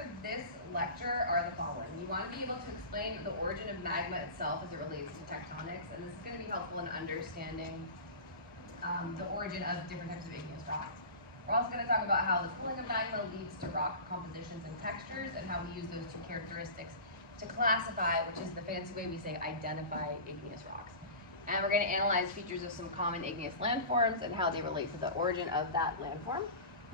for this lecture are the following. You want to be able to explain the origin of magma itself as it relates to tectonics, and this is going to be helpful in understanding the origin of different types of igneous rock. We're also going to talk about how the cooling of magma leads to rock compositions and textures, and how we use those two characteristics to classify, which is the fancy way we say identify igneous rocks. And we're going to analyze features of some common igneous landforms and how they relate to the origin of that landform.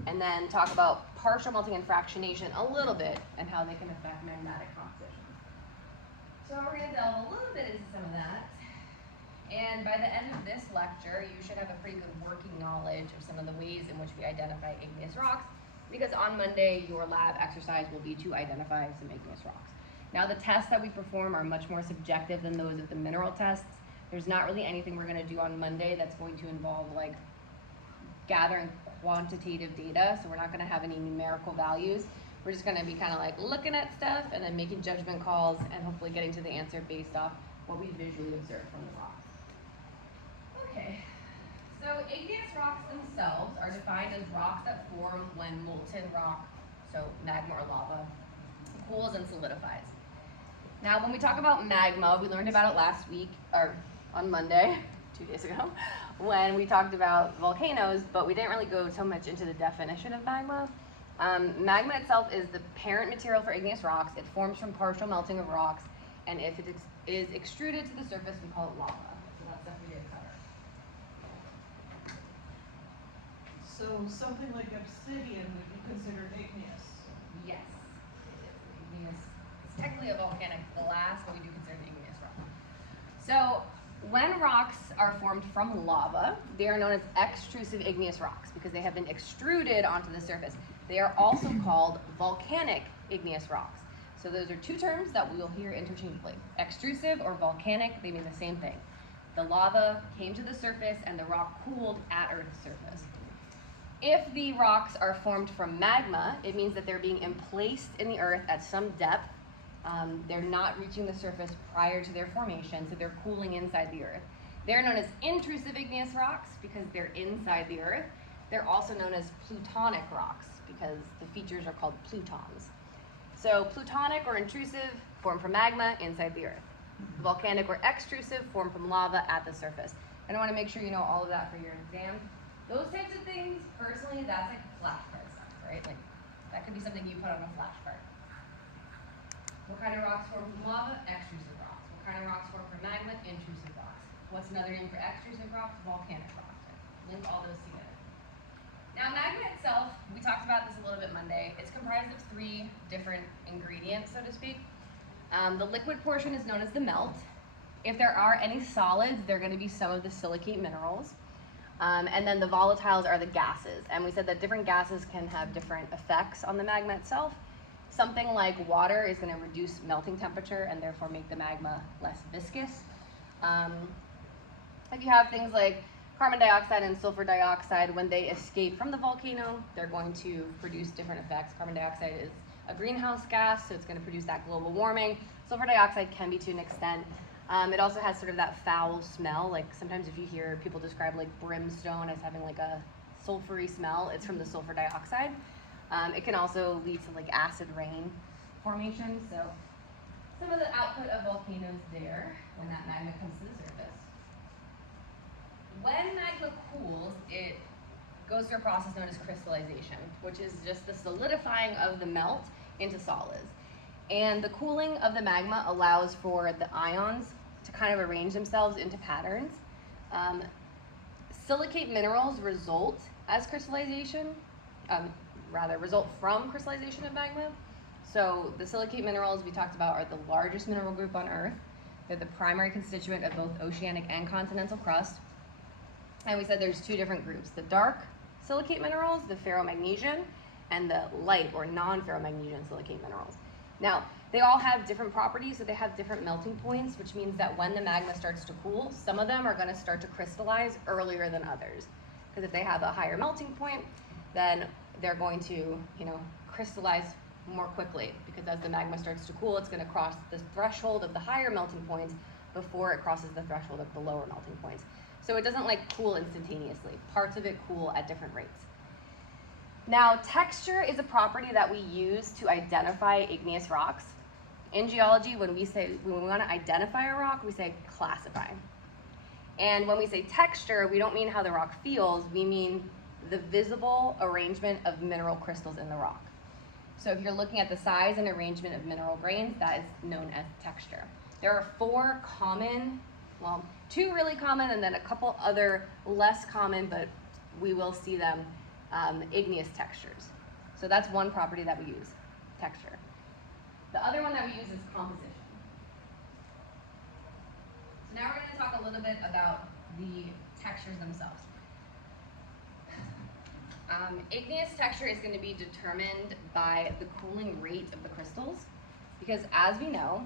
And then talk about partial melting and fractionation a little bit and how they can affect magmatic compositions. So we're going to delve a little bit into some of that. And by the end of this lecture, you should have a pretty good working knowledge of some of the ways in which we identify igneous rocks, because on Monday, your lab exercise will be to identify some igneous rocks. Now, the tests that we perform are much more subjective than those of the mineral tests. There's not really anything we're going to do on Monday that's going to involve like gathering quantitative data, so we're not going to have any numerical values. We're just going to be kind of like looking at stuff and then making judgment calls and hopefully getting to the answer based off what we visually observe from the rocks. Okay, so igneous rocks themselves are defined as rocks that form when molten rock, so magma or lava, cools and solidifies. Now, when we talk about magma, we learned about it last week, or on Monday, 2 days ago, when we talked about volcanoes, but we didn't really go so much into the definition of magma. Magma itself is the parent material for igneous rocks. It forms from partial melting of rocks, and if it is extruded to the surface, we call it lava. So that's stuff we did cover. So something like obsidian would be considered igneous? Yes, it is igneous. It's technically a volcanic glass, but we do consider it igneous rock. So when rocks are formed from lava, they are known as extrusive igneous rocks because they have been extruded onto the surface. They are also called volcanic igneous rocks. So those are two terms that we will hear interchangeably. Extrusive or volcanic, they mean the same thing. The lava came to the surface and the rock cooled at Earth's surface. If the rocks are formed from magma, it means that they're being emplaced in the earth at some depth. They're not reaching the surface prior to their formation, so they're cooling inside the earth. They're known as intrusive igneous rocks because they're inside the earth. They're also known as plutonic rocks because the features are called plutons. So plutonic or intrusive form from magma inside the earth. Volcanic or extrusive form from lava at the surface. And I want to make sure you know all of that for your exam. Those types of things, personally, that's like flashcard stuff, right? Like that could be something you put on a flashcard. What kind of rocks form from lava? Extrusive rocks. What kind of rocks form from magma? Intrusive rocks. What's another name for extrusive rocks? Volcanic rocks. Link all those together. Now, magma itself, we talked about this a little bit Monday. It's comprised of 3 different ingredients, so to speak. The liquid portion is known as the melt. If there are any solids, they're going to be some of the silicate minerals. And then the volatiles are the gases. And we said that different gases can have different effects on the magma itself. Something like water is going to reduce melting temperature and therefore make the magma less viscous. If you have things like carbon dioxide and sulfur dioxide, when they escape from the volcano, they're going to produce different effects. Carbon dioxide is a greenhouse gas, so it's going to produce that global warming. Sulfur dioxide can be to an extent. It also has sort of that foul smell. Like sometimes if you hear people describe like brimstone as having like a sulfury smell, it's from the sulfur dioxide. It can also lead to like acid rain formation. So some of the output of volcanoes there when that magma comes to the surface. When magma cools, it goes through a process known as crystallization, which is just the solidifying of the melt into solids. And the cooling of the magma allows for the ions to kind of arrange themselves into patterns. Silicate minerals result as crystallization, result from crystallization of magma. So the silicate minerals we talked about are the largest mineral group on Earth. They're the primary constituent of both oceanic and continental crust. And we said there's 2 different groups, the dark silicate minerals, the ferromagnesian, and the light or non-ferromagnesian silicate minerals. Now, they all have different properties, so they have different melting points, which means that when the magma starts to cool, some of them are going to start to crystallize earlier than others. Because if they have a higher melting point, then they're going to, crystallize more quickly. Because as the magma starts to cool, it's going to cross the threshold of the higher melting points before it crosses the threshold of the lower melting points. So it doesn't cool instantaneously. Parts of it cool at different rates. Now, texture is a property that we use to identify igneous rocks. In geology, when we want to identify a rock, we say classify. And when we say texture, we don't mean how the rock feels, we mean the visible arrangement of mineral crystals in the rock. So if you're looking at the size and arrangement of mineral grains, that is known as texture. There are 4 common, well, 2 really common and then a couple other less common, but we will see them, igneous textures. So that's one property that we use, texture. The other one that we use is composition. So now we're going to talk a little bit about the textures themselves. Igneous texture is going to be determined by the cooling rate of the crystals, because as we know,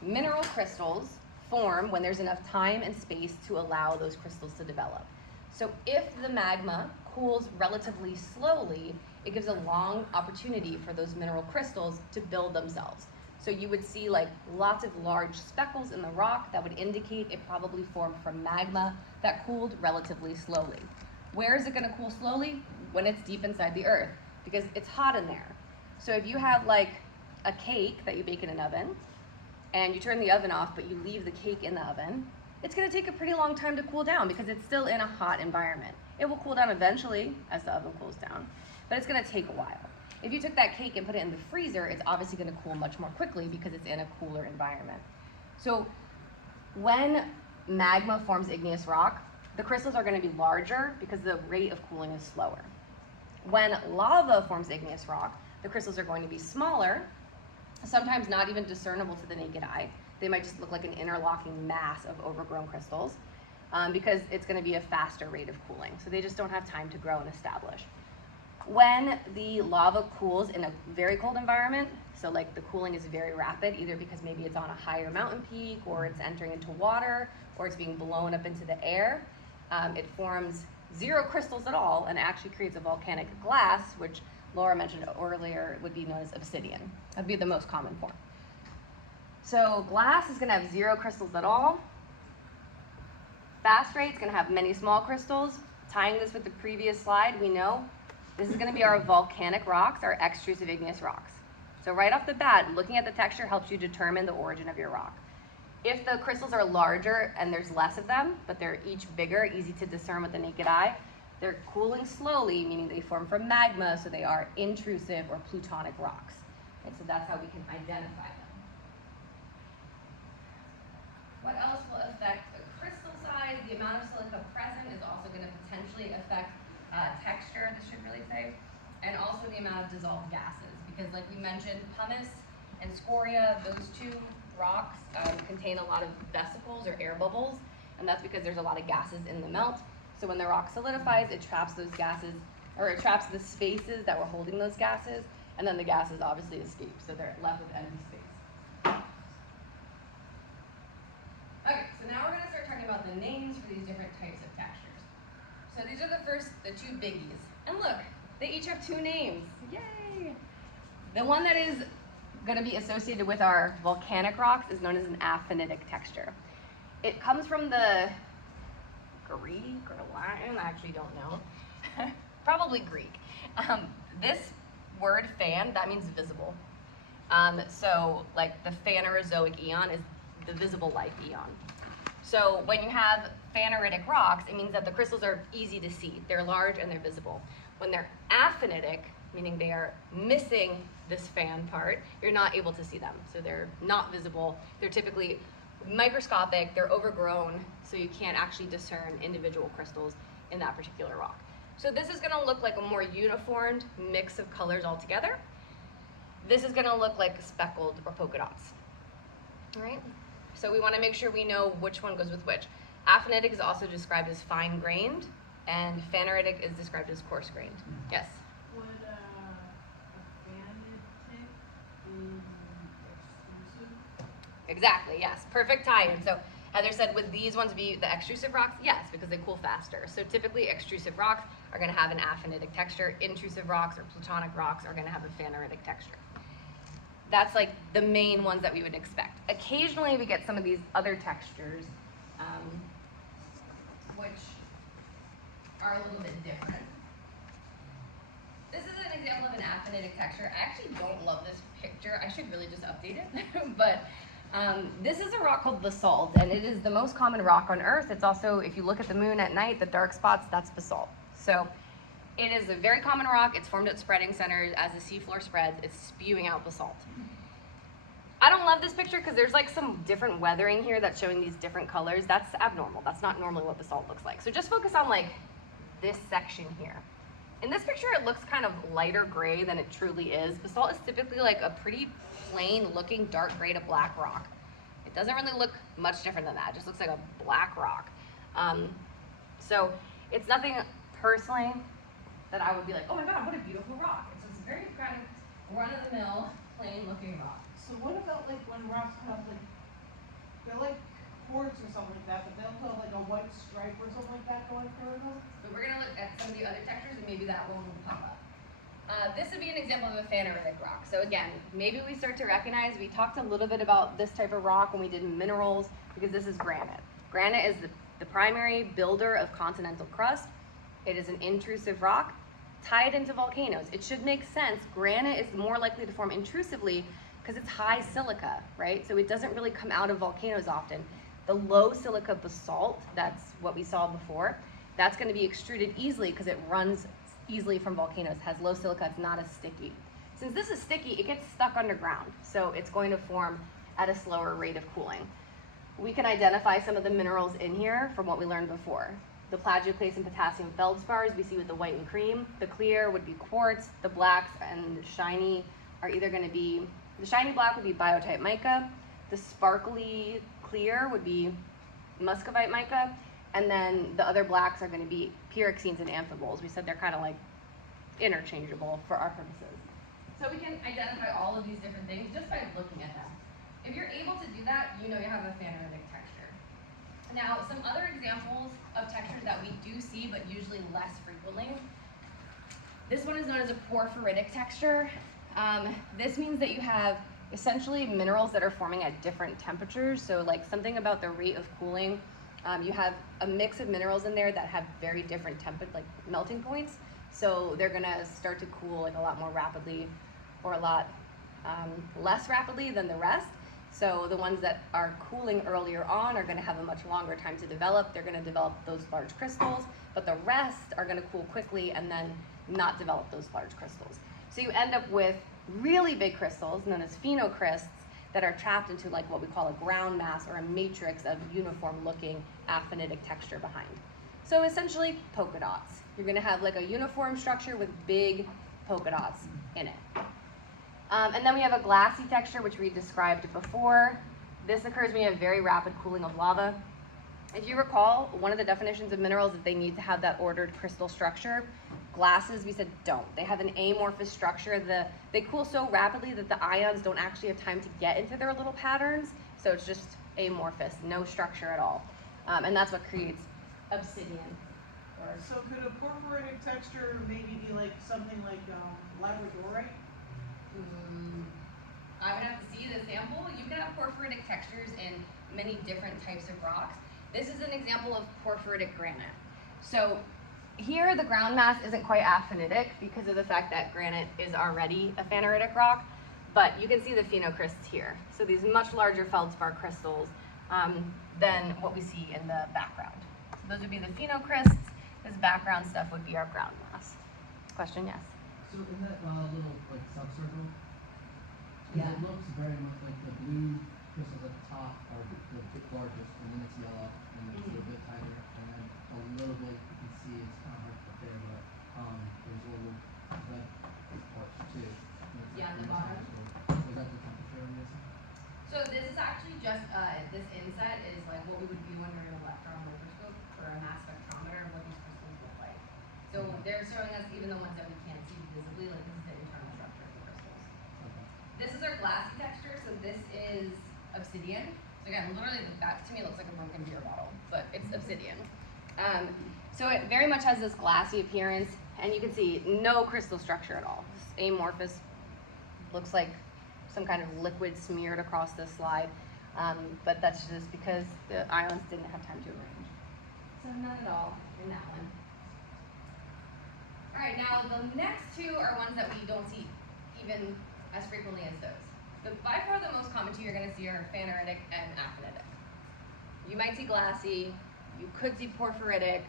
mineral crystals form when there's enough time and space to allow those crystals to develop. So if the magma cools relatively slowly, it gives a long opportunity for those mineral crystals to build themselves. So you would see like lots of large speckles in the rock that would indicate it probably formed from magma that cooled relatively slowly. Where is it going to cool slowly? When it's deep inside the earth, because it's hot in there. So if you have like a cake that you bake in an oven and you turn the oven off but you leave the cake in the oven, it's going to take a pretty long time to cool down because it's still in a hot environment. It will cool down eventually as the oven cools down, but it's going to take a while. If you took that cake and put it in the freezer, it's obviously going to cool much more quickly because it's in a cooler environment. So when magma forms igneous rock, the crystals are going to be larger because the rate of cooling is slower. When lava forms igneous rock, the crystals are going to be smaller, sometimes not even discernible to the naked eye. They might just look like an interlocking mass of overgrown crystals because it's going to be a faster rate of cooling. So they just don't have time to grow and establish. When the lava cools in a very cold environment, so like the cooling is very rapid, either because maybe it's on a higher mountain peak or it's entering into water or it's being blown up into the air, it forms 0 crystals at all and actually creates a volcanic glass, which Laura mentioned earlier would be known as obsidian. That'd be the most common form. So glass is going to have 0 crystals at all. Fast rate is going to have many small crystals. Tying this with the previous slide, we know this is going to be our volcanic rocks, our extrusive igneous rocks. So right off the bat, looking at the texture helps you determine the origin of your rock. If the crystals are larger and there's less of them, but they're each bigger, easy to discern with the naked eye, they're cooling slowly, meaning they form from magma, so they are intrusive or plutonic rocks. And so that's how we can identify them. What else will affect the crystal size? The amount of silica present is also going to potentially affect texture, this should really say, and also the amount of dissolved gases. Because like we mentioned, pumice and scoria, those 2 rocks contain a lot of vesicles or air bubbles, and that's because there's a lot of gases in the melt. So when the rock solidifies, it traps those gases, or it traps the spaces that were holding those gases, and then the gases obviously escape, so they're left with empty space. Okay, so now we're going to start talking about the names for these different types of textures. So these are the 2 biggies. And look, they each have 2 names. Yay! The one that is going to be associated with our volcanic rocks is known as an aphanitic texture. It comes from the Greek or Latin, I actually don't know. Probably Greek. This word fan, that means visible. So like the Phanerozoic eon is the visible life eon. So when you have phaneritic rocks, it means that the crystals are easy to see. They're large and they're visible. When they're aphanitic, meaning they are missing this fan part, you're not able to see them. So they're not visible. They're typically microscopic, they're overgrown, so you can't actually discern individual crystals in that particular rock. So this is going to look like a more uniformed mix of colors altogether. This is going to look like speckled or polka dots. All right? So we want to make sure we know which one goes with which. Aphanitic is also described as fine-grained, and phaneritic is described as coarse-grained. Yes? Would aphanitic be exclusive? Exactly, yes. Perfect tie-in. So Heather said, would these ones be the extrusive rocks? Yes, because they cool faster. So typically extrusive rocks are going to have an aphanitic texture. Intrusive rocks or plutonic rocks are going to have a phaneritic texture. That's like the main ones that we would expect. Occasionally we get some of these other textures, which are a little bit different. This is an aphanitic texture. I actually don't love this picture. I should really just update it. But this is a rock called basalt, and it is the most common rock on Earth. It's also, if you look at the moon at night, the dark spots, that's basalt. So it is a very common rock. It's formed at spreading centers. As the seafloor spreads, it's spewing out basalt. I don't love this picture because there's like some different weathering here that's showing these different colors. That's abnormal. That's not normally what basalt looks like. So just focus on like this section here. In this picture, it looks kind of lighter gray than it truly is. Basalt is typically like a pretty plain looking dark gray to black rock. It doesn't really look much different than that. It just looks like a black rock. So it's nothing personally that I would be like, oh my God, what a beautiful rock. It's just very kind of run-of-the-mill, plain looking rock. So what about like when rocks have like, they're like quartz or something like that, but they'll have like a white stripe or something like that going through them? But we're gonna look at some of the other textures and maybe that one will pop up. This would be an example of a phaneritic rock. So again, maybe we start to recognize, we talked a little bit about this type of rock when we did minerals, because this is granite. Granite is the primary builder of continental crust. It is an intrusive rock. Tie it into volcanoes. It should make sense. Granite is more likely to form intrusively because it's high silica, right? So it doesn't really come out of volcanoes often. The low silica basalt, that's what we saw before, that's going to be extruded easily because it runs easily from volcanoes, has low silica, it's not as sticky. Since this is sticky, it gets stuck underground, so it's going to form at a slower rate of cooling. We can identify some of the minerals in here from what we learned before. The plagioclase and potassium feldspars we see with the white and cream. The clear would be quartz. The blacks and the shiny are either going to be, the shiny black would be biotite mica. The sparkly clear would be muscovite mica. And then the other blacks are going to be pyroxenes and amphiboles. We said they're kind of like interchangeable for our purposes. So we can identify all of these different things just by looking at them. If you're able to do that, you know you have a phaneritic texture. Now, some other examples of textures that we do see, but usually less frequently. This one is known as a porphyritic texture. This means that you have essentially minerals that are forming at different temperatures. So like something about the rate of cooling. You have a mix of minerals in there that have very different like melting points. So they're gonna start to cool like a lot more rapidly or a lot less rapidly than the rest. So the ones that are cooling earlier on are gonna have a much longer time to develop. They're gonna develop those large crystals, but the rest are gonna cool quickly and then not develop those large crystals. So you end up with really big crystals known as phenocrysts that are trapped into like what we call a ground mass or a matrix of uniform looking aphanitic texture behind. So essentially polka dots. You're gonna have like a uniform structure with big polka dots in it. And then we have a glassy texture, which we described before. This occurs when you have very rapid cooling of lava. If you recall, one of the definitions of minerals is they need to have that ordered crystal structure. Glasses, we said, don't. They have an amorphous structure. They cool so rapidly that the ions don't actually have time to get into their little patterns, so it's just amorphous, no structure at all. And that's what creates obsidian. So could a porphyritic texture maybe be like something like labradorite? I would have to see the sample. You can have porphyritic textures in many different types of rocks. This is an example of porphyritic granite. So here the ground mass isn't quite aphanitic because of the fact that granite is already a phaneritic rock, but you can see the phenocrysts here. So these much larger feldspar crystals than what we see in the background. So those would be the phenocrysts. This background stuff would be our ground mass. Question, yes? So in that little like subcircle, Yeah. it looks very much like the blue crystals at the top are the largest, and then it's yellow, and it's a little bit tighter, and then a little bit you can see it's kind of hard to compare, but there's a little red parts too. Yeah, the bottom. Was that the temperature I'm guessing? So this is actually just, this inset is like what we would view under an electron microscope or a mass spectrometer of what these crystals look like. So they're showing us even the ones that we can't see visibly, like this is the internal structure of the crystals. Okay. This is our glassy texture, so this is obsidian. So again, literally that to me looks like a broken beer bottle, but it's obsidian. So it very much has this glassy appearance, and you can see no crystal structure at all. It's amorphous, looks like some kind of liquid smeared across the slide, but that's just because the ions didn't have time to arrange. So not at all in that one. Alright, now the next two are ones that we don't see even as frequently as those. But by far the most common two you're going to see are phaneritic and aphanitic. You might see glassy, you could see porphyritic,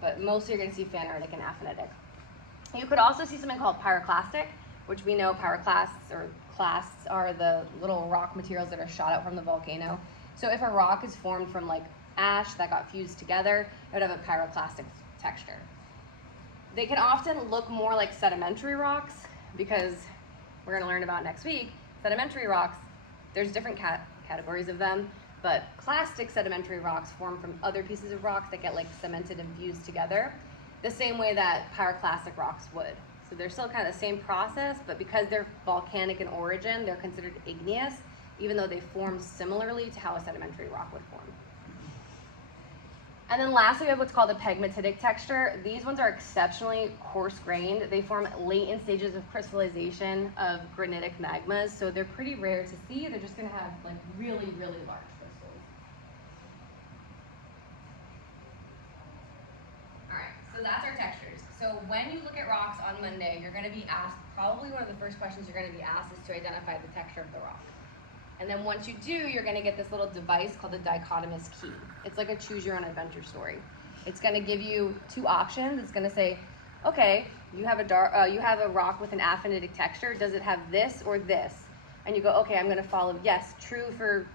but mostly you're going to see phaneritic and aphanitic. You could also see something called pyroclastic, which we know pyroclasts or clasts are the little rock materials that are shot out from the volcano. So if a rock is formed from like ash that got fused together, it would have a pyroclastic texture. They can often look more like sedimentary rocks because we're going to learn about next week. Sedimentary rocks, there's different categories of them, but clastic sedimentary rocks form from other pieces of rocks that get like cemented and fused together, the same way that pyroclastic rocks would. So they're still kind of the same process, but because they're volcanic in origin, they're considered igneous, even though they form similarly to how a sedimentary rock would form. And then lastly, we have what's called a pegmatitic texture. These ones are exceptionally coarse-grained. They form late in stages of crystallization of granitic magmas, so they're pretty rare to see. They're just gonna have like really, really large crystals. All right, so that's our textures. So when you look at rocks on Monday, you're gonna be asked, probably one of the first questions you're gonna be asked is to identify the texture of the rock. And then once you do, you're gonna get this little device called a dichotomous key. It's like a choose your own adventure story. It's gonna give you two options. It's gonna say, okay, you have a rock with an aphanitic texture. Does it have this or this? And you go, okay, I'm gonna follow yes, true for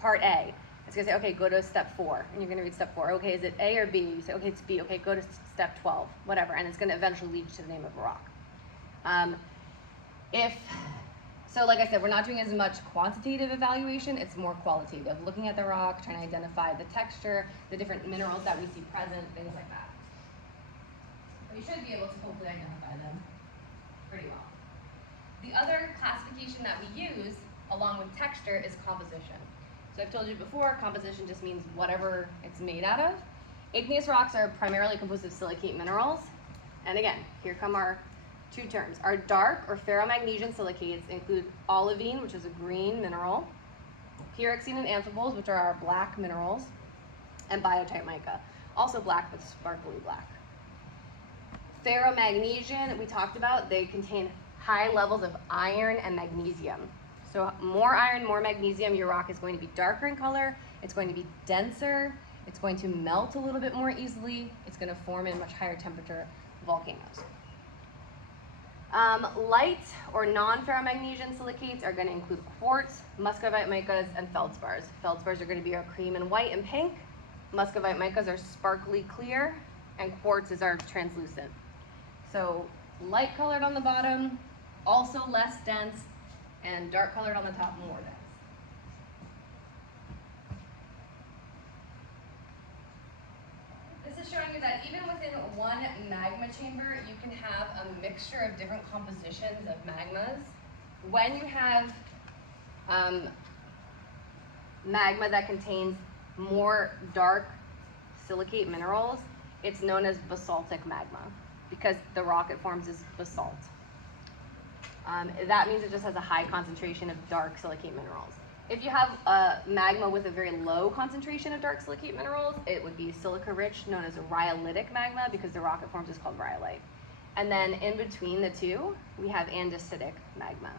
part A. It's gonna say, okay, go to step 4. And you're gonna read step 4. Okay, is it A or B? You say, okay, it's B. Okay, go to step 12, whatever. And it's gonna eventually lead you to the name of a rock. So like I said, we're not doing as much quantitative evaluation, it's more qualitative, looking at the rock, trying to identify the texture, the different minerals that we see present, things like that. But you should be able to hopefully identify them pretty well. The other classification that we use, along with texture, is composition. So I've told you before, composition just means whatever it's made out of. Igneous rocks are primarily composed of silicate minerals. And again, here come our two terms. Our dark or ferromagnesian silicates include olivine, which is a green mineral, pyroxene and amphiboles, which are our black minerals, and biotite mica, also black but sparkly black. Ferromagnesian, we talked about, they contain high levels of iron and magnesium. So more iron, more magnesium, your rock is going to be darker in color, it's going to be denser, it's going to melt a little bit more easily, it's going to form in much higher temperature volcanoes. Light or non-ferromagnesian silicates are going to include quartz, muscovite micas, and feldspars. Feldspars are going to be our cream and white and pink. Muscovite micas are sparkly clear, and quartz is our translucent. So light colored on the bottom, also less dense, and dark colored on the top, more dense. This is showing you that even within one magma chamber, you can have a mixture of different compositions of magmas. When you have magma that contains more dark silicate minerals, it's known as basaltic magma because the rock it forms is basalt. That means it just has a high concentration of dark silicate minerals. If you have a magma with a very low concentration of dark silicate minerals, it would be silica-rich, known as a rhyolitic magma, because the rock it forms is called rhyolite. And then in between the two, we have andesitic magma.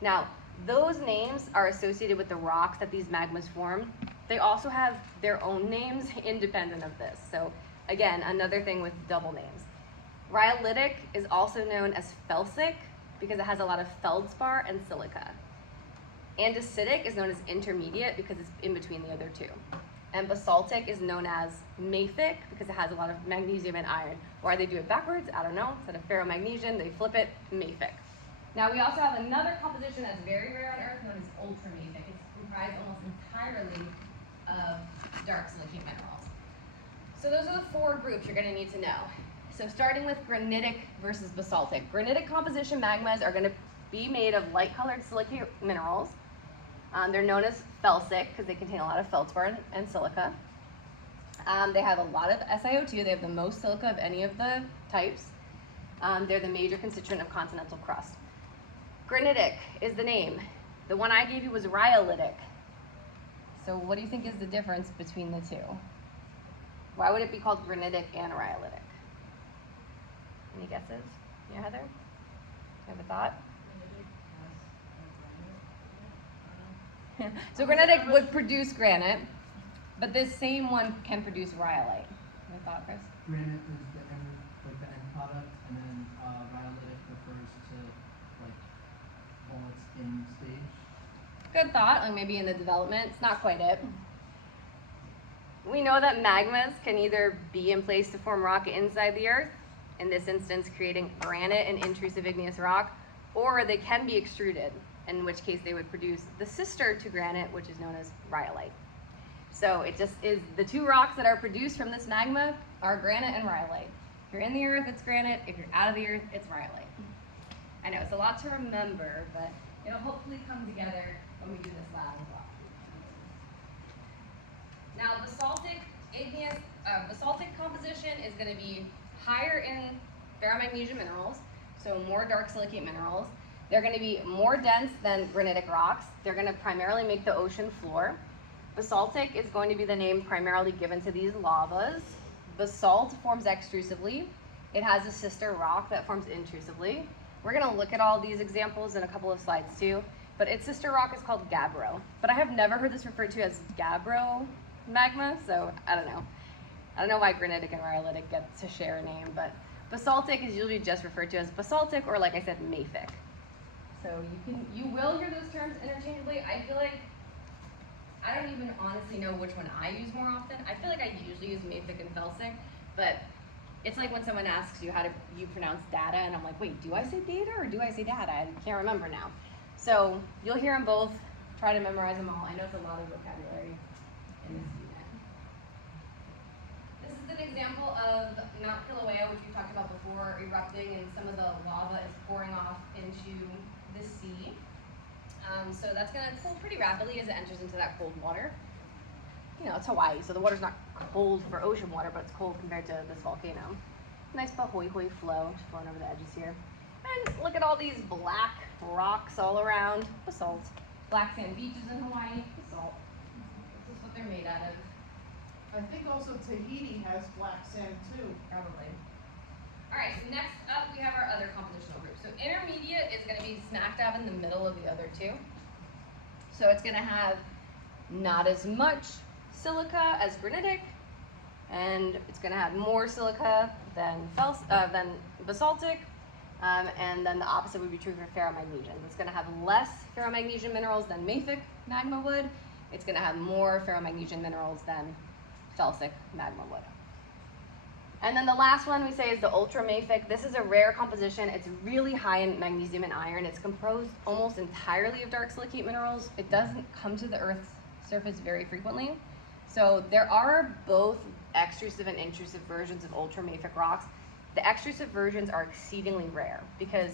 Now, those names are associated with the rocks that these magmas form. They also have their own names independent of this. So again, another thing with double names. Rhyolitic is also known as felsic because it has a lot of feldspar and silica. Andesitic is known as intermediate because it's in between the other two. And basaltic is known as mafic because it has a lot of magnesium and iron. Why they do it backwards, I don't know. Instead of ferromagnesian, they flip it, mafic. Now we also have another composition that's very rare on Earth known as ultramafic. It's comprised almost entirely of dark silicate minerals. So those are the 4 groups you're gonna need to know. So starting with granitic versus basaltic. Granitic composition magmas are gonna be made of light colored silicate minerals. They're known as felsic because they contain a lot of feldspar and silica. They have a lot of SiO2. They have the most silica of any of the types. They're the major constituent of continental crust. Granitic is the name. The one I gave you was rhyolitic. So what do you think is the difference between the two? Why would it be called granitic and rhyolitic? Any guesses? Yeah, Heather? Have a thought? So granitic would produce granite, but this same one can produce rhyolite. Any thought, Chris? Granite is the end product, and then rhyolitic refers to like while it's in stage. Good thought, like maybe in the development. It's not quite it. We know that magmas can either be in place to form rock inside the earth, in this instance creating granite and intrusive igneous rock, or they can be extruded, in which case they would produce the sister to granite, which is known as rhyolite. So it just is the two rocks that are produced from this magma are granite and rhyolite. If you're in the earth, it's granite. If you're out of the earth, it's rhyolite. I know it's a lot to remember, but it'll hopefully come together when we do this lab as well. Now, basaltic composition is going to be higher in ferromagnesian minerals, so more dark silicate minerals. They're going to be more dense than granitic rocks. They're going to primarily make the ocean floor. Basaltic is going to be the name primarily given to these lavas. Basalt forms extrusively. It has a sister rock that forms intrusively. We're going to look at all these examples in a couple of slides too, but its sister rock is called gabbro. But I have never heard this referred to as gabbro magma, so I don't know. I don't know why granitic and rhyolitic get to share a name, but basaltic is usually just referred to as basaltic, or like I said, mafic. So you will hear those terms interchangeably. I feel like I don't even honestly know which one I use more often. I feel like I usually use mafic and felsic, but it's like when someone asks you how do you pronounce data, and I'm like, wait, do I say data or do I say data? I can't remember now. So you'll hear them both. Try to memorize them all. I know it's a lot of vocabulary in this unit. This is an example of Mount Kilauea, which we talked about before, erupting, and some of the lava is pouring off into the sea. So that's going to cool pretty rapidly as it enters into that cold water. You know, it's Hawaii, so the water's not cold for ocean water, but it's cold compared to this volcano. Nice bahoi-hoi flow, just flowing over the edges here. And look at all these black rocks all around, basalt. Black sand beaches in Hawaii, basalt. This is what they're made out of. I think also Tahiti has black sand too. Probably. All right, so next up we have our other compositional group. So intermediate is going to be smack dab in the middle of the other two. So it's going to have not as much silica as granitic, and it's going to have more silica than basaltic, and then the opposite would be true for ferromagnesian. It's going to have less ferromagnesian minerals than mafic magma would. It's going to have more ferromagnesian minerals than felsic magma would. And then the last one we say is the ultramafic. This is a rare composition. It's really high in magnesium and iron. It's composed almost entirely of dark silicate minerals. It doesn't come to the Earth's surface very frequently. So there are both extrusive and intrusive versions of ultramafic rocks. The extrusive versions are exceedingly rare because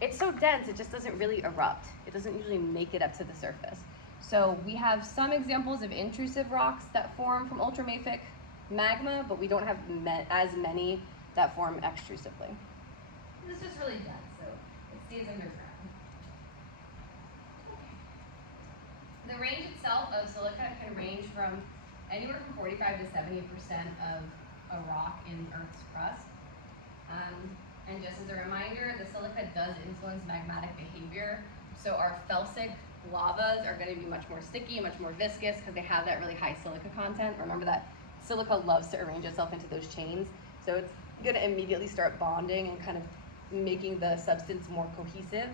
it's so dense it just doesn't really erupt. It doesn't usually make it up to the surface. So we have some examples of intrusive rocks that form from ultramafic magma, but we don't have as many that form extrusively. This is just really dense, so it stays underground. The range itself of silica can range from anywhere from 45 to 70% of a rock in Earth's crust. And just as a reminder, the silica does influence magmatic behavior. So our felsic lavas are going to be much more sticky, much more viscous because they have that really high silica content. Remember that silica loves to arrange itself into those chains. So it's going to immediately start bonding and kind of making the substance more cohesive.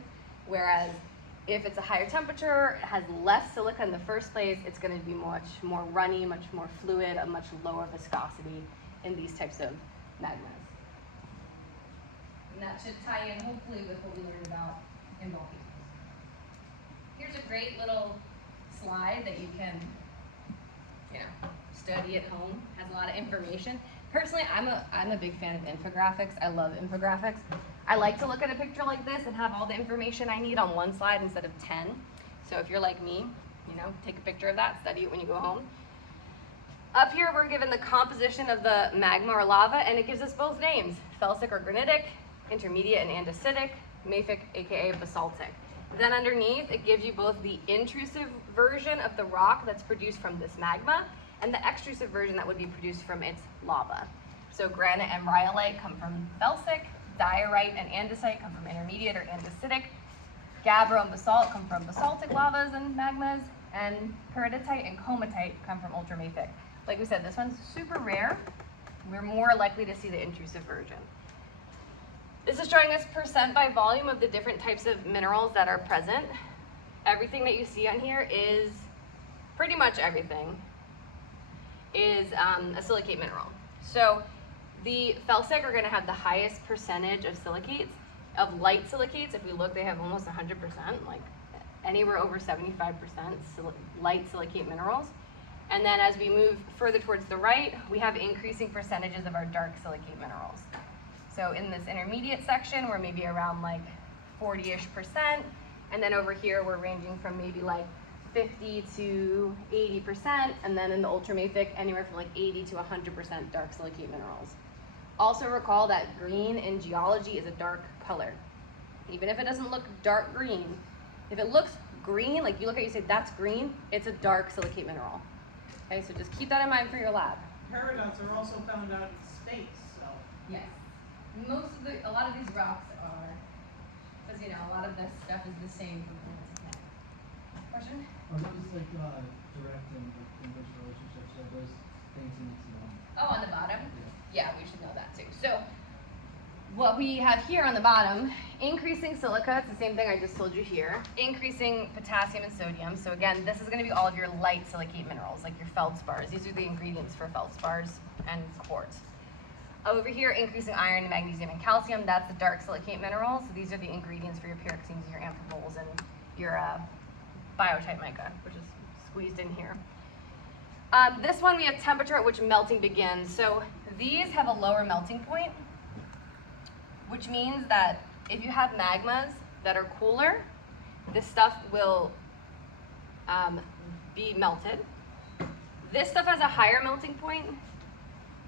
Whereas if it's a higher temperature, it has less silica in the first place, it's going to be much more runny, much more fluid, a much lower viscosity in these types of magmas. And that should tie in hopefully with what we learned about in volcanoes. Here's a great little slide that you can, study at home. Has a lot of information. Personally, I'm a big fan of infographics. I love infographics. I like to look at a picture like this and have all the information I need on one slide instead of 10. So if you're like me, take a picture of that, study it when you go home. Up here, we're given the composition of the magma or lava, and it gives us both names, felsic or granitic, intermediate and andesitic, mafic, aka basaltic. Then underneath, it gives you both the intrusive version of the rock that's produced from this magma and the extrusive version that would be produced from its lava. So granite and rhyolite come from felsic, diorite and andesite come from intermediate or andesitic. Gabbro and basalt come from basaltic lavas and magmas, and peridotite and comatite come from ultramafic. Like we said, this one's super rare. We're more likely to see the intrusive version. This is showing us percent by volume of the different types of minerals that are present. Everything that you see on here is, pretty much everything, is a silicate mineral. So the felsic are gonna have the highest percentage of silicates, of light silicates. If we look, they have almost 100%, like anywhere over 75% light silicate minerals. And then as we move further towards the right, we have increasing percentages of our dark silicate minerals. So in this intermediate section, we're maybe around like 40-ish%. And then over here, we're ranging from maybe like 50 to 80%. And then in the ultramafic, anywhere from like 80 to 100% dark silicate minerals. Also recall that green in geology is a dark color. Even if it doesn't look dark green, if it looks green, like you look at it, you say that's green, it's a dark silicate mineral. Okay, so just keep that in mind for your lab. Peridots are also found out in space, so. Yes. A lot of these rocks are, because you know, a lot of this stuff is the same from planet to planet. Question? Are those like direct and inverse relationships? Are those things you need to know? Oh, on the bottom? Yeah, we should know that too. So what we have here on the bottom, increasing silica, it's the same thing I just told you here. Increasing potassium and sodium. So again, this is going to be all of your light silicate minerals, like your feldspars. These are the ingredients for feldspars and quartz. Over here, increasing iron, magnesium, and calcium. That's the dark silicate minerals. So these are the ingredients for your pyroxenes, your amphiboles, and your biotite mica, which is squeezed in here. This one, we have temperature at which melting begins. So these have a lower melting point, which means that if you have magmas that are cooler, this stuff will be melted. This stuff has a higher melting point,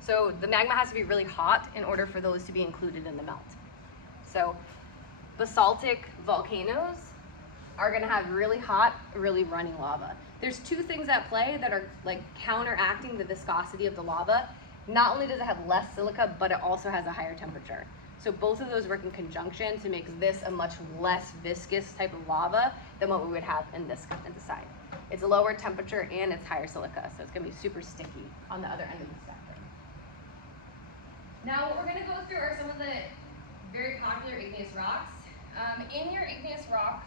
so the magma has to be really hot in order for those to be included in the melt. So basaltic volcanoes are gonna have really hot, really running lava. There's two things at play that are like counteracting the viscosity of the lava. Not only does it have less silica, but it also has a higher temperature. So both of those work in conjunction to make this a much less viscous type of lava than what we would have in this side. It's a lower temperature and it's higher silica, so it's gonna be super sticky on the other end of the spectrum. Now what we're gonna go through are some of the very popular igneous rocks. In your igneous rock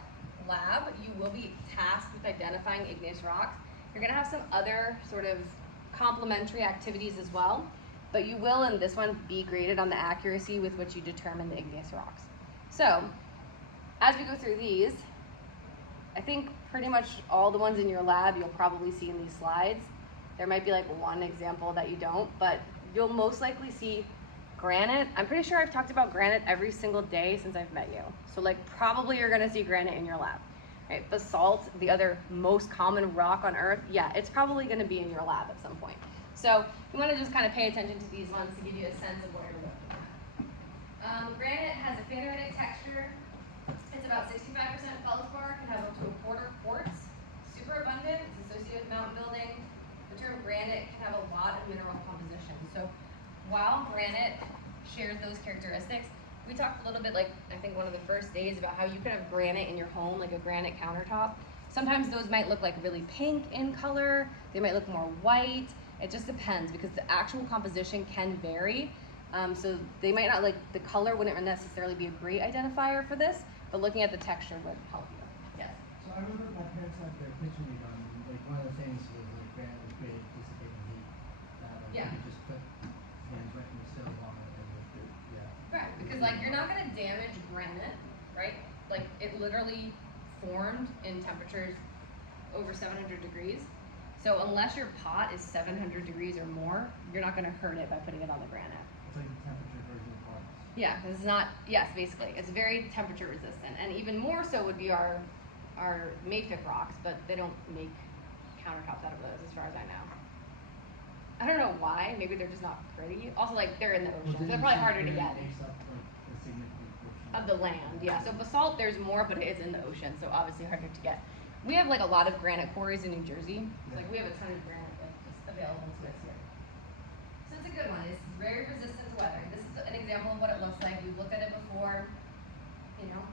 lab, you will be tasked with identifying igneous rocks. You're gonna have some other sort of complementary activities as well, but you will in this one be graded on the accuracy with which you determine the igneous rocks. So, as we go through these, I think pretty much all the ones in your lab you'll probably see in these slides. There might be like one example that you don't, but you'll most likely see granite. I'm pretty sure I've talked about granite every single day since I've met you. So like probably you're gonna see granite in your lab. Right? Basalt, the other most common rock on Earth, yeah, it's probably gonna be in your lab at some point. So you wanna just kind of pay attention to these ones to give you a sense of what you're looking at. Granite has a phaneritic texture. It's about 65% feldspar, can have up to a quarter quartz. Super abundant, it's associated with mountain building. The term granite can have a lot of mineral composition. So while granite shares those characteristics, we talked a little bit, like I think one of the first days, about how you can have granite in your home, like a granite countertop. Sometimes those might look like really pink in color, they might look more white. It just depends because the actual composition can vary. So they might not, like the color wouldn't necessarily be a great identifier for this, but looking at the texture would help you. Yes? So I remember my parents had their kitchen redone, and like one of the things was like granite was great at dissipating heat. That like Yeah. you could just put hands right in the stove on it and it could, yeah. Right, because like you're not gonna damage granite, right? Like it literally formed in temperatures over 700 degrees. So unless your pot is 700 degrees or more, you're not gonna hurt it by putting it on the granite. It's like the temperature version of quartz. Yeah, this is not, yes, basically. It's very temperature resistant. And even more so would be our mafic rocks, but they don't make countertops out of those as far as I know. I don't know why, maybe they're just not pretty. Also like they're in the ocean, so they're probably harder to get. Makes up like a significant portion Of the land, yeah. So basalt, there's more, but it is in the ocean, so obviously harder to get. We have like a lot of granite quarries in New Jersey. Like we have a ton of granite like just available to us here. So it's a good one. It's very resistant to weather. This is an example of what it looks like. We've looked at it before. You know,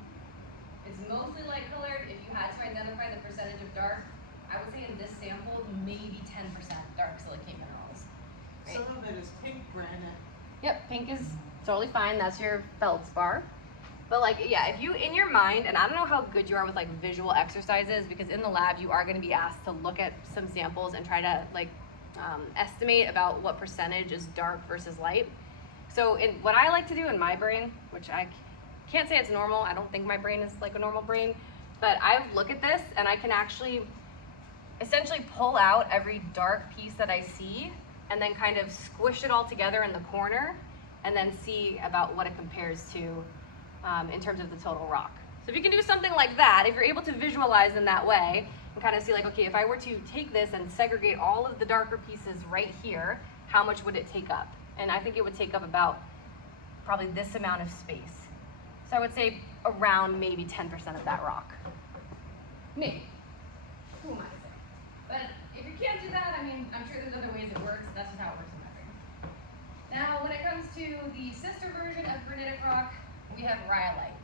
it's mostly light colored. If you had to identify the percentage of dark, I would say in this sample, maybe 10% dark silicate minerals. Right? Some of it is pink granite. Yep, pink is totally fine. That's your feldspar. But like, yeah, if you, in your mind, and I don't know how good you are with like visual exercises, because in the lab you are going to be asked to look at some samples and try to like estimate about what percentage is dark versus light. So what I like to do in my brain, which I can't say it's normal, I don't think my brain is like a normal brain, but I look at this and I can actually essentially pull out every dark piece that I see and then kind of squish it all together in the corner and then see about what it compares to in terms of the total rock. So if you can do something like that, if you're able to visualize in that way and kind of see like, okay, if I were to take this and segregate all of the darker pieces right here, how much would it take up? And I think it would take up about probably this amount of space. So I would say around maybe 10% of that rock. Maybe. Who am I to say? But if you can't do that, I mean, I'm sure there's other ways it works. That's just how it works in my brain. Now, when it comes to the sister version of granitic rock, we have rhyolite.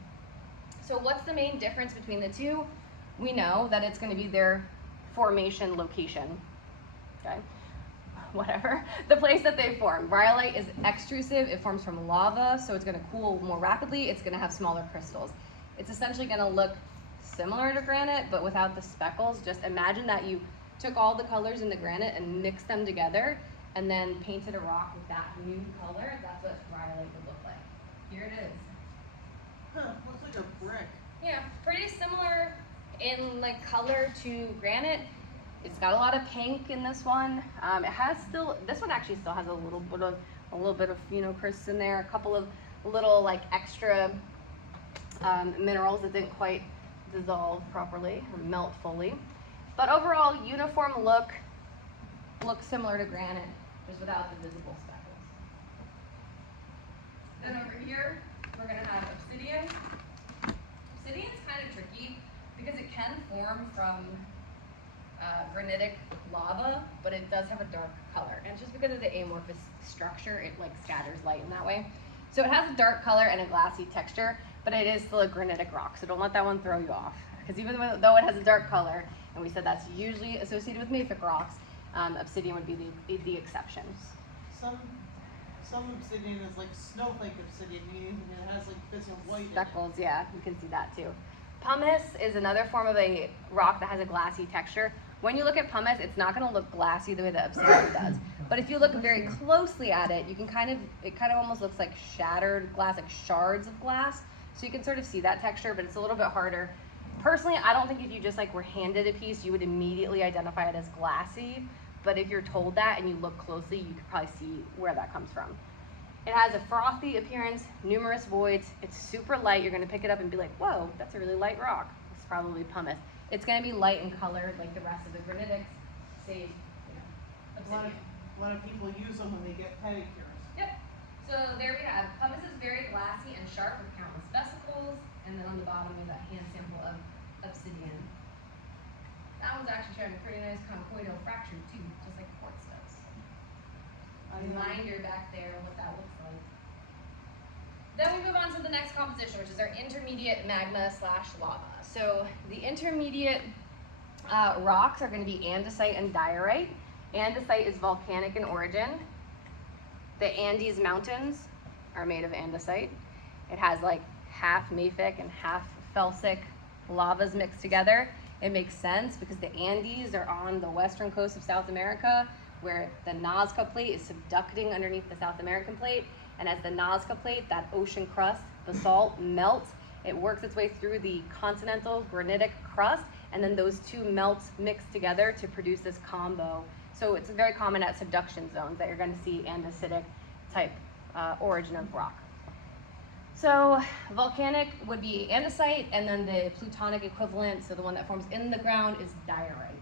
So what's the main difference between the two? We know that it's going to be their formation location. Okay? Whatever. The place that they form. Rhyolite is extrusive. It forms from lava, so it's going to cool more rapidly. It's going to have smaller crystals. It's essentially going to look similar to granite, but without the speckles. Just imagine that you took all the colors in the granite and mixed them together and then painted a rock with that new color. That's what rhyolite would look like. Here it is. Huh, looks like a brick. Yeah, pretty similar in like color to granite. It's got a lot of pink in this one. It has this one actually still has a little bit of phenocrysts in there, a couple of little like extra minerals that didn't quite dissolve properly or melt fully. But overall, uniform look looks similar to granite, just without the visible speckles. Then over here, we're gonna have obsidian. Obsidian is kind of tricky because it can form from granitic lava, but it does have a dark color. And it's just because of the amorphous structure, it like scatters light in that way. So it has a dark color and a glassy texture, but it is still a granitic rock. So don't let that one throw you off. Because even though it has a dark color, and we said that's usually associated with mafic rocks, obsidian would be the exception. Some obsidian is like snowflake obsidian, meaning it has like bits of white Speckles, yeah, you can see that too. Pumice is another form of a rock that has a glassy texture. When you look at pumice, it's not going to look glassy the way that obsidian does. But if you look very closely at it, you can it kind of almost looks like shattered glass, like shards of glass. So you can sort of see that texture, but it's a little bit harder. Personally, I don't think if you just like were handed a piece, you would immediately identify it as glassy. But if you're told that and you look closely, you could probably see where that comes from. It has a frothy appearance, numerous voids. It's super light. You're going to pick it up and be like, whoa, that's a really light rock. It's probably pumice. It's going to be light in color like the rest of the granitics, save, obsidian. A lot of people use them when they get pedicures. Yep. So there we have, pumice is very glassy and sharp with countless vesicles. And then on the bottom is that hand sample of obsidian. That one's actually showing a pretty nice conchoidal fracture too, just like quartz does. Reminder back there what that looks like. Then we move on to the next composition, which is our intermediate magma / lava. So the intermediate rocks are going to be andesite and diorite. Andesite is volcanic in origin. The Andes Mountains are made of andesite. It has like half mafic and half felsic lavas mixed together. It makes sense because the Andes are on the western coast of South America, where the Nazca plate is subducting underneath the South American plate. And as the Nazca plate, that ocean crust, basalt, melts, it works its way through the continental granitic crust, and then those two melts mix together to produce this combo. So it's very common at subduction zones that you're going to see andesitic type origin of rock. So volcanic would be andesite, and then the plutonic equivalent, so the one that forms in the ground, is diorite.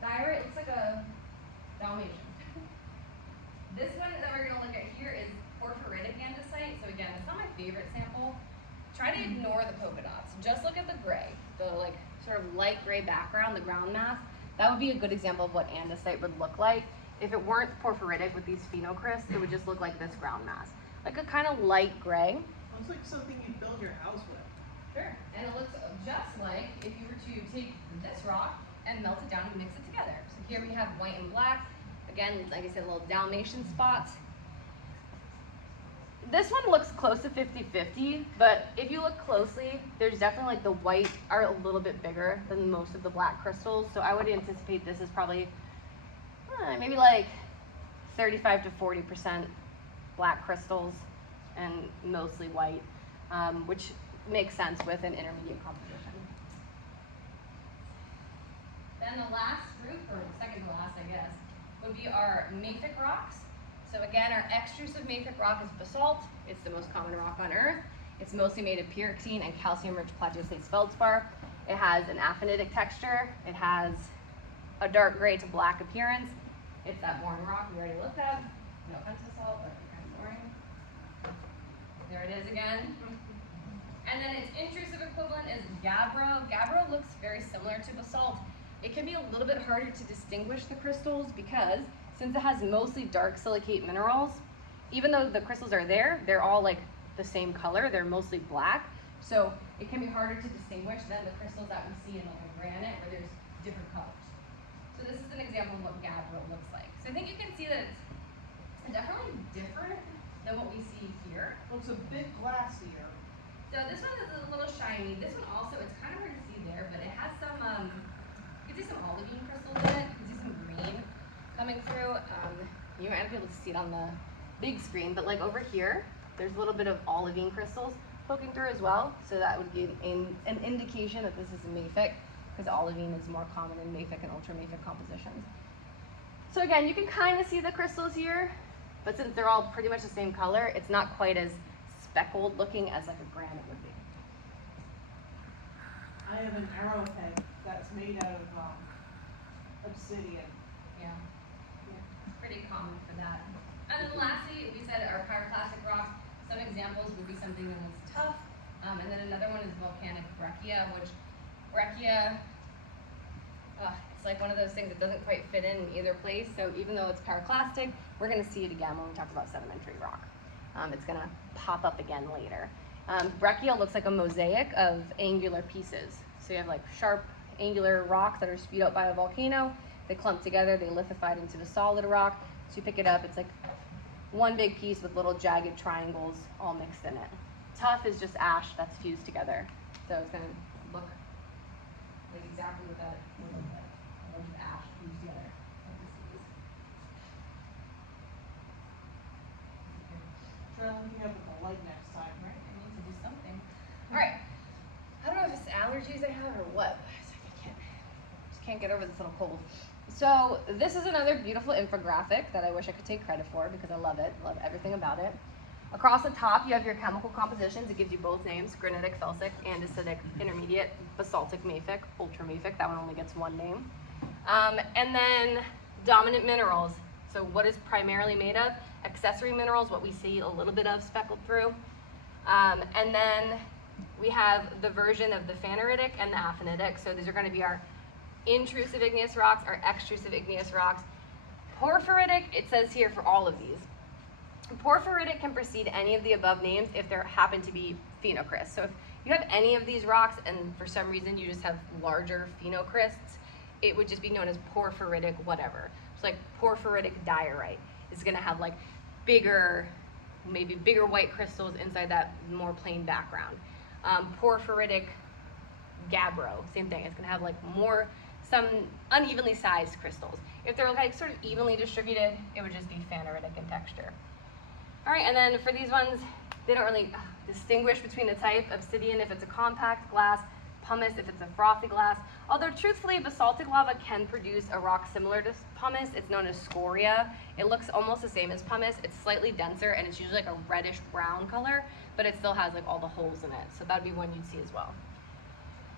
Diorite looks like a Dalmatian. This one that we're going to look at here is porphyritic andesite. So again, it's not my favorite sample. Try to ignore the polka dots. Just look at the gray, the like sort of light gray background, the ground mass. That would be a good example of what andesite would look like. If it weren't porphyritic with these phenocrysts, it would just look like this ground mass. like a kind of light gray. Looks like something you'd build your house with. Sure. And it looks just like if you were to take this rock and melt it down and mix it together. So here we have white and black. Again, like I said, little Dalmatian spots. This one looks close to 50-50, but if you look closely, there's definitely like the white are a little bit bigger than most of the black crystals. So I would anticipate this is probably maybe like 35 to 40% black crystals and mostly white, which makes sense with an intermediate composition. Then the last group, or second to last I guess, would be our mafic rocks. So again, our extrusive mafic rock is basalt. It's the most common rock on Earth. It's mostly made of pyroxene and calcium-rich plagioclase feldspar. It has an aphanitic texture. It has a dark gray to black appearance. It's that boring rock we already looked at. No offense to salt, but it's kind of boring. There it is again. And then its intrusive equivalent is gabbro. Gabbro looks very similar to basalt. It can be a little bit harder to distinguish the crystals because since it has mostly dark silicate minerals, even though the crystals are there, they're all like the same color. They're mostly black. So it can be harder to distinguish than the crystals that we see in like a granite where there's different colors. So this is an example of what gabbro looks like. So I think you can see that it's definitely different than what we see here. Looks a bit glassier. So this one is a little shiny. This one also, it's kind of hard to see there, but it has some, you can see some olivine crystals in it. You can see some green coming through. You might not be able to see it on the big screen, but like over here, there's a little bit of olivine crystals poking through as well. So that would be an indication that this is a mafic, because olivine is more common in mafic and ultramafic compositions. So again, you can kind of see the crystals here, but since they're all pretty much the same color, it's not quite as speckled looking as like a granite would be. I have an arrowhead that's made out of obsidian. Yeah, it's pretty common for that. And then lastly, we said our pyroclastic rocks. Some examples would be something that was tough, and then another one is volcanic breccia, which breccia, it's like one of those things that doesn't quite fit in either place. So even though it's pyroclastic, we're going to see it again when we talk about sedimentary rock. It's going to pop up again later. Breccia looks like a mosaic of angular pieces. So you have like sharp angular rocks that are spewed out by a volcano. They clump together, they lithified into the solid rock. So you pick it up, it's like one big piece with little jagged triangles all mixed in it. Tuff is just ash that's fused together. So it's going to look like exactly what that would look like. A bunch of ash fused together. Try looking up at the light next time. Right, I need to do something. All right. I don't know if it's allergies I have or what, but I just can't get over this little cold. So this is another beautiful infographic that I wish I could take credit for because I love it, love everything about it. Across the top, you have your chemical compositions. It gives you both names, granitic, felsic, andesitic, intermediate, basaltic, mafic, ultramafic. That one only gets one name. And then dominant minerals. So what is primarily made of? Accessory minerals, what we see a little bit of speckled through. And then we have the version of the phaneritic and the aphanitic. So these are going to be our intrusive igneous rocks, our extrusive igneous rocks. Porphyritic, it says here for all of these. Porphyritic can precede any of the above names if there happen to be phenocrysts. So if you have any of these rocks and for some reason you just have larger phenocrysts, it would just be known as porphyritic whatever. So like porphyritic diorite is going to have like bigger, maybe bigger white crystals inside that more plain background. Porphyritic gabbro, same thing. It's going to have like some unevenly sized crystals. If they're like sort of evenly distributed, it would just be phaneritic in texture. All right, and then for these ones, they don't really distinguish between the type. Obsidian if it's a compact glass, pumice if it's a frothy glass. Although truthfully, basaltic lava can produce a rock similar to pumice. It's known as scoria. It looks almost the same as pumice. It's slightly denser and it's usually like a reddish brown color, but it still has like all the holes in it. So that'd be one you'd see as well.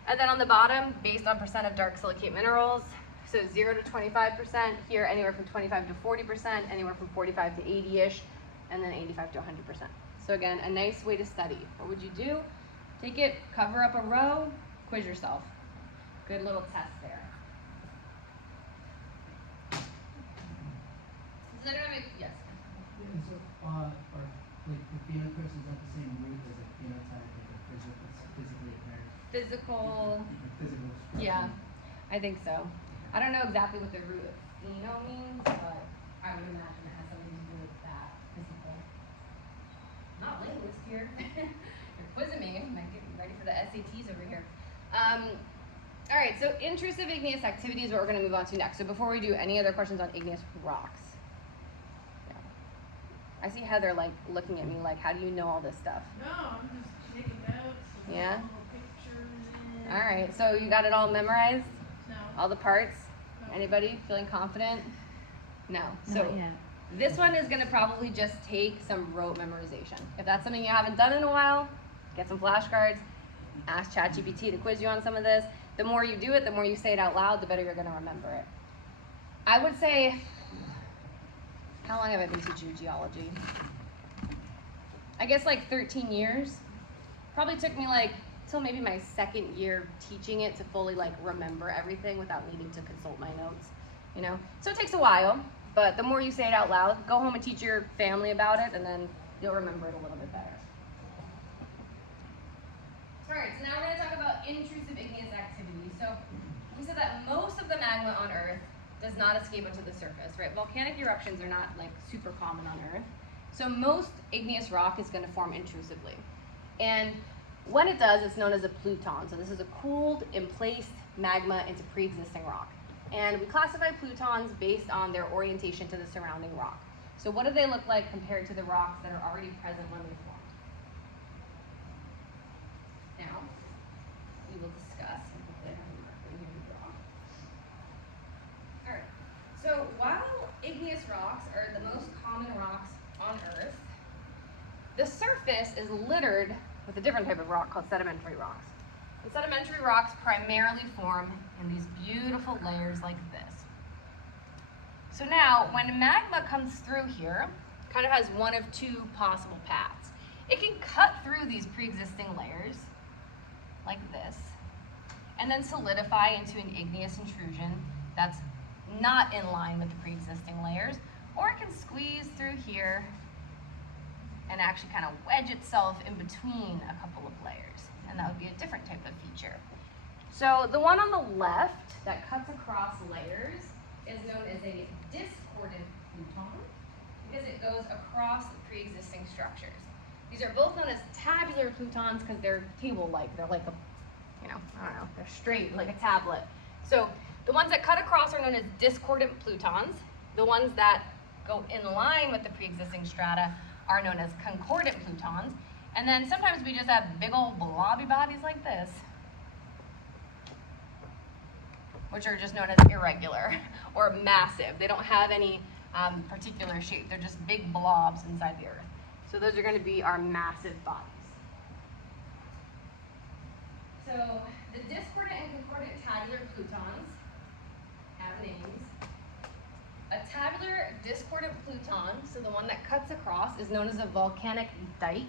And then on the bottom, based on percent of dark silicate minerals, so 0 to 25%, here anywhere from 25 to 40%, anywhere from 45 to 80-ish, and then 85 to 100%. So again, a nice way to study. What would you do? Take it, cover up a row, quiz yourself. Good little test there. Does anyone make, yes? Yeah, so, are like the phenotype is not the same root as a phenotype, like a physically apparent, Physical. like physical structure. Yeah, I think so. I don't know exactly what the root of pheno means, but I would imagine it has something to do with that physical. Not linguist here. You're quizzing me. I'm getting ready for the SATs over here. All right, so intrusive igneous activity is what we're going to move on to next. So before we do, any other questions on igneous rocks? Yeah. I see Heather like looking at me like, how do you know all this stuff? No, I'm just taking notes. And Yeah? little pictures. All right, so you got it all memorized? No. All the parts? No. Anybody feeling confident? No. So Not yet. this one is going to probably just take some rote memorization. If that's something you haven't done in a while, get some flashcards, ask ChatGPT to quiz you on some of this. The more you do it, the more you say it out loud, the better you're going to remember it. I would say, how long have I been teaching geology? I guess like 13 years. Probably took me like till maybe my second year teaching it to fully like remember everything without needing to consult my notes, you know? So it takes a while, but the more you say it out loud, go home and teach your family about it, and then you'll remember it a little bit better. All right, so now we're going to talk about intrusive igneous activity. So we said that most of the magma on Earth does not escape onto the surface, right? Volcanic eruptions are not like super common on Earth. So most igneous rock is going to form intrusively. And when it does, it's known as a pluton. So this is a cooled, emplaced magma into pre-existing rock. And we classify plutons based on their orientation to the surrounding rock. So what do they look like compared to the rocks that are already present when they form? Now, we will discuss and hopefully I have a marker here to draw. Alright, so while igneous rocks are the most common rocks on Earth, the surface is littered with a different type of rock called sedimentary rocks. And sedimentary rocks primarily form in these beautiful layers like this. So now, when magma comes through here, it kind of has one of two possible paths. It can cut through these pre-existing layers, like this, and then solidify into an igneous intrusion that's not in line with the pre-existing layers, or it can squeeze through here and actually kind of wedge itself in between a couple of layers, and that would be a different type of feature. So the one on the left that cuts across layers is known as a discordant pluton because it goes across pre-existing structures. These are both known as tabular plutons because they're table-like. They're like a, you know, I don't know, they're straight like a tablet. So the ones that cut across are known as discordant plutons. The ones that go in line with the pre-existing strata are known as concordant plutons. And then sometimes we just have big old blobby bodies like this, which are just known as irregular or massive. They don't have any particular shape. They're just big blobs inside the Earth. So those are going to be our massive bodies. So the discordant and concordant tabular plutons have names. A tabular discordant pluton, so the one that cuts across, is known as a volcanic dike.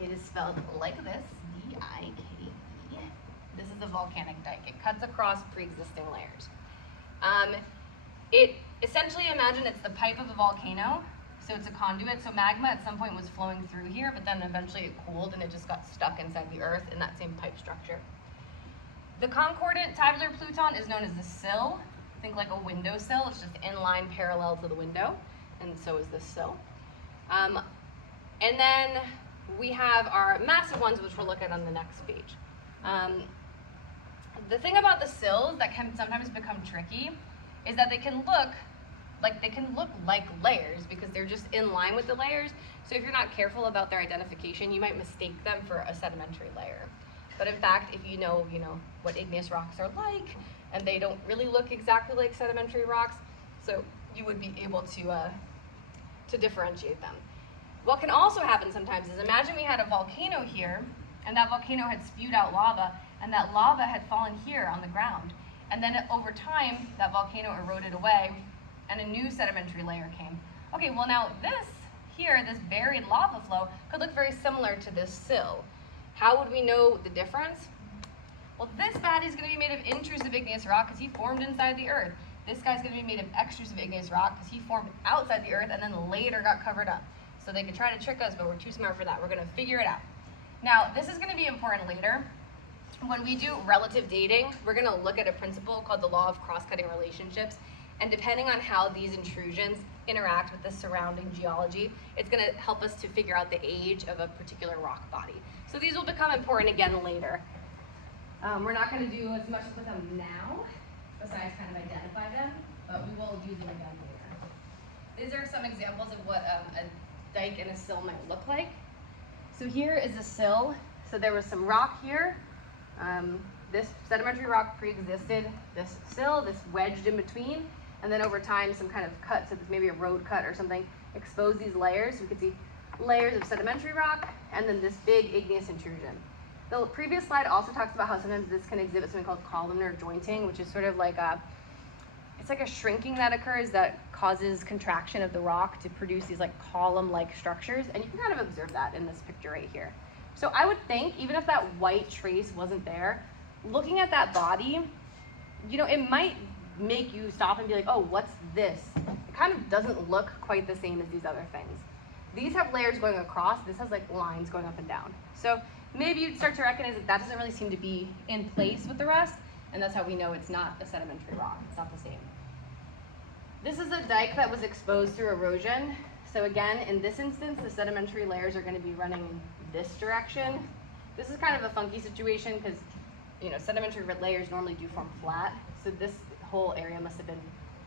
It is spelled like this, D-I-K-E. This is a volcanic dike. It cuts across pre-existing layers. It essentially, imagine it's the pipe of a volcano, so it's a conduit. So magma at some point was flowing through here, but then eventually it cooled and it just got stuck inside the Earth in that same pipe structure. The concordant tabular pluton is known as the sill. Think like a windowsill. It's just in line parallel to the window, and so is this sill. And then we have our massive ones, which we'll look at on the next page. The thing about the sills that can sometimes become tricky is that they can look like layers because they're just in line with the layers. So if you're not careful about their identification, you might mistake them for a sedimentary layer. But in fact, if you know what igneous rocks are like, and they don't really look exactly like sedimentary rocks, so you would be able to differentiate them. What can also happen sometimes is, imagine we had a volcano here, and that volcano had spewed out lava, and that lava had fallen here on the ground. And then over time, that volcano eroded away, and a new sedimentary layer came. Okay, well now this buried lava flow could look very similar to this sill. How would we know the difference? Well, this baddie is going to be made of intrusive igneous rock because he formed inside the Earth. This guy's going to be made of extrusive igneous rock because he formed outside the Earth and then later got covered up. So they can try to trick us, but we're too smart for that. We're gonna figure it out. Now, this is gonna be important later. When we do relative dating, we're gonna look at a principle called the law of cross-cutting relationships. And depending on how these intrusions interact with the surrounding geology, it's gonna help us to figure out the age of a particular rock body. So these will become important again later. We're not gonna do as much with them now, besides kind of identify them, but we will use them again later. These are some examples of what a dike and a sill might look like. So here is a sill. So there was some rock here. This sedimentary rock pre-existed this sill, this wedged in between, and then over time some kind of cut, so maybe a road cut or something, exposed these layers. We could see layers of sedimentary rock, and then this big igneous intrusion. The previous slide also talks about how sometimes this can exhibit something called columnar jointing, which is sort of like it's like a shrinking that occurs that causes contraction of the rock to produce these like column-like structures, and you can kind of observe that in this picture right here. So I would think, even if that white trace wasn't there, looking at that body, you know, it might make you stop and be like, oh, what's this? It kind of doesn't look quite the same as these other things. These have layers going across, this has like lines going up and down. So maybe you'd start to recognize that that doesn't really seem to be in place with the rest, and that's how we know it's not a sedimentary rock, it's not the same. This is a dike that was exposed through erosion. So again, in this instance, the sedimentary layers are gonna be running in this direction. This is kind of a funky situation because, you know, sedimentary layers normally do form flat. So this whole area must have been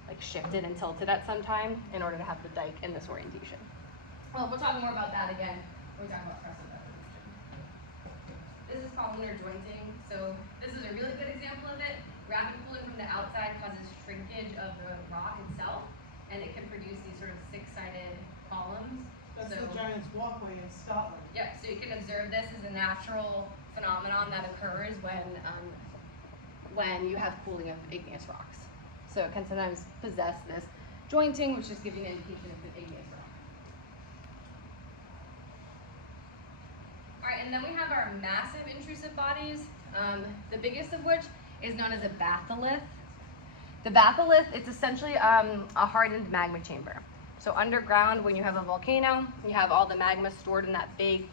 like shifted and tilted at some time in order to have the dike in this orientation. Well, we'll talk more about that again when we talk about crescent deposition. This is columnar jointing. So this is a really good example of it. Rapid cooling from the outside causes shrinkage of the rock itself, and it can produce these sort of six-sided columns. That's the Giant's Walkway in Scotland. Yeah, so you can observe this as a natural phenomenon that occurs when you have cooling of igneous rocks. So it can sometimes possess this jointing, which just gives you an indication of the igneous rock. All right, and then we have our massive intrusive bodies, the biggest of which is known as a batholith. The batholith, it's essentially a hardened magma chamber. So underground, when you have a volcano, you have all the magma stored in that big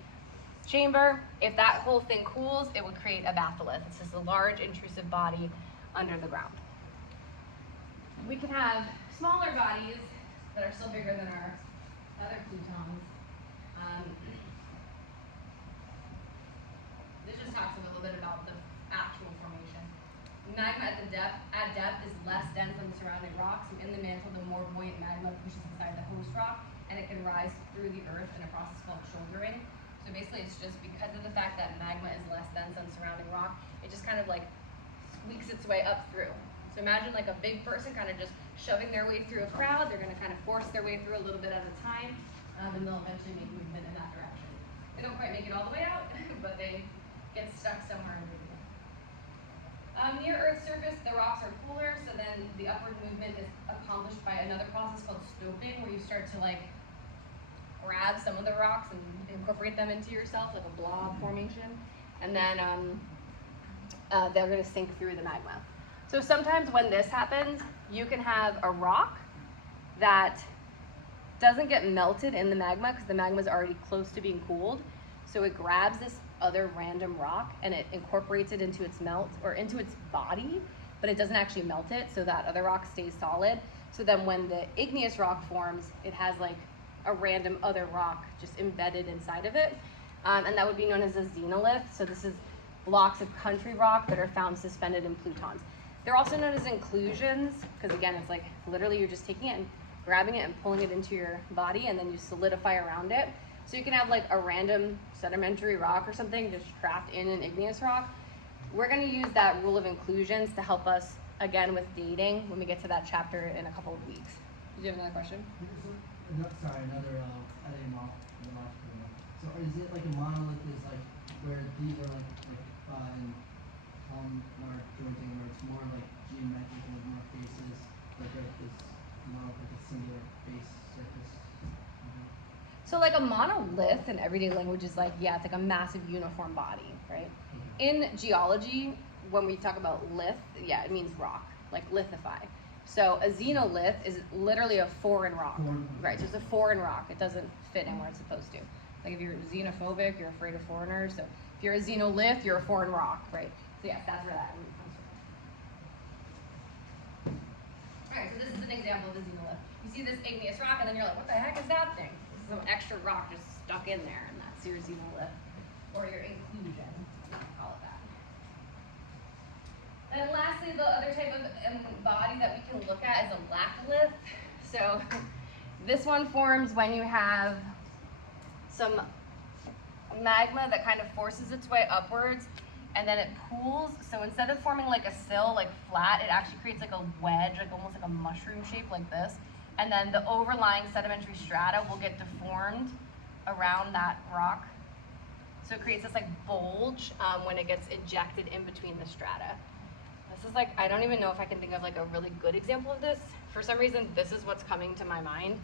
chamber. If that whole thing cools, it would create a batholith. It's just a large intrusive body under the ground. We can have smaller bodies that are still bigger than our other plutons. This just talks a little bit about the actual formation. Magma at depth is less dense than the surrounding rocks. So in the mantle, the more buoyant magma pushes inside the host rock, and it can rise through the earth in a process called shouldering. So basically, it's just because of the fact that magma is less dense than surrounding rock, it just kind of like squeaks its way up through. So imagine like a big person kind of just shoving their way through a crowd. They're going to kind of force their way through a little bit at a time, and they'll eventually make movement in that direction. They don't quite make it all the way out, but they get stuck somewhere in between. Near Earth's surface, the rocks are cooler, so then the upward movement is accomplished by another process called stoping, where you start to like grab some of the rocks and incorporate them into yourself, like a blob formation, and then they're going to sink through the magma. So sometimes when this happens, you can have a rock that doesn't get melted in the magma because the magma is already close to being cooled. So it grabs this other random rock and it incorporates it into its melt or into its body, but it doesn't actually melt it, so that other rock stays solid. So then when the igneous rock forms, it has like a random other rock just embedded inside of it, and that would be known as a xenolith. So this is blocks of country rock that are found suspended in plutons. They're also known as inclusions because again, it's like literally you're just taking it and grabbing it and pulling it into your body, and then you solidify around it. So you can have like a random sedimentary rock or something just trapped in an igneous rock. We're going to use that rule of inclusions to help us again with dating when we get to that chapter in a couple of weeks. Did you have another question? Sorry, another editing off the last one. So is it like a monolith is like where these are like in columnar jointing where it's more like geometric and more faces, like this monolith like a singular base surface? So like a monolith in everyday language is like, yeah, it's like a massive uniform body, right? In geology, when we talk about lith, yeah, it means rock, like lithify. So a xenolith is literally a foreign rock. Foreign. Right, so it's a foreign rock. It doesn't fit in where it's supposed to. Like if you're xenophobic, you're afraid of foreigners. So if you're a xenolith, you're a foreign rock, right? So yes, that's where that root comes from. Alright, so this is an example of a xenolith. You see this igneous rock and then you're like, what the heck is that thing? This is some extra rock just stuck in there, and that's your xenolith. Or your inclusion, you can call it that. And lastly, the other type of body that we can look at is a lactolith. So this one forms when you have some magma that kind of forces its way upwards and then it pools. So instead of forming like a sill, like flat, it actually creates like a wedge, like almost like a mushroom shape like this. And then the overlying sedimentary strata will get deformed around that rock. So it creates this like bulge when it gets ejected in between the strata. This is like, I don't even know if I can think of like a really good example of this. For some reason, this is what's coming to my mind.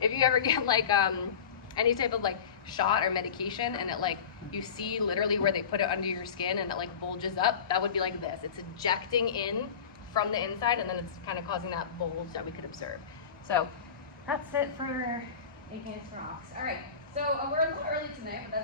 If you ever get like any type of like shot or medication and it like, you see literally where they put it under your skin and it like bulges up, that would be like this. It's ejecting in from the inside and then it's kind of causing that bulge that we could observe. So that's it for igneous rocks. All right, so we're a little early tonight, but that's